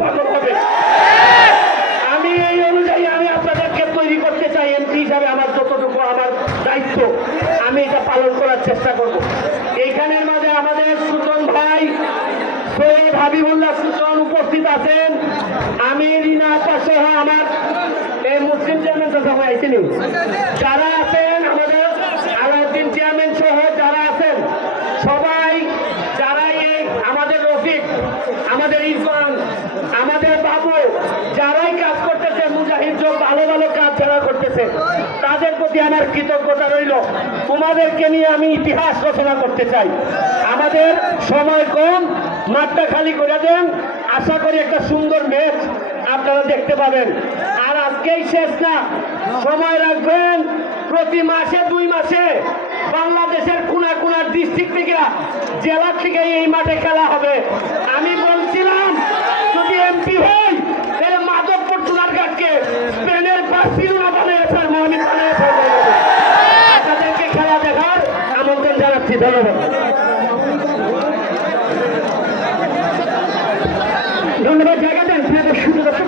পাগল হবে। আমি এই অনুযায়ী আমি আপনাদেরকে তৈরি করতে চাই। এমপি হিসাবে আমার যতটুকু আমার দায়িত্ব আমি এটা পালন করার চেষ্টা করব। এইখানের মাঝে আমাদের সুজন ভাই সৈয়দ হাবিবুল্লাহ সুজন উপস্থিত আছেন। আমি রিনা আপা সহ আমার এই মুসলিম চেয়ারম্যান সহ আইসিনি যারা আছেন, আমাদের আলাউদ্দিন চেয়ারম্যান সহ যারা আছেন সবাই, যারা এই আমাদের রফিক, আমাদের ইরফান, আমাদের বাবু, যারাই কাজ করতেছে মুজাহিদ যোগ ভালো ভালো কাজ যারা করতেছে তাদের প্রতি আমার কৃতজ্ঞতা রইল। তোমাদেরকে নিয়ে আমি ইতিহাস রচনা করতে চাই। আমাদের সময় কম, মাঠটা খালি করে দেন। আশা করি একটা সুন্দর ম্যাচ আপনারা দেখতে পাবেন। আর আজকেই শেষ না, সময় রাখবেন। প্রতি মাসে 2 মাসে বাংলাদেশের কোনা কোনা ডিস্ট্রিক্ট থেকে, জেলা থেকে এই মাঠে খেলা হবে। আমি বলছিলাম যদি এমপি হই তাহলে মাধবপুর চুনারঘাটকে স্পেনের বার্সেলোনা বানিয়ে ফেলবো, আমি বানিয়ে ফেলবো। আপনাদেরকে খেলা দেখার আমন্ত্রণ জানাচ্ছি। ধন্যবাদ।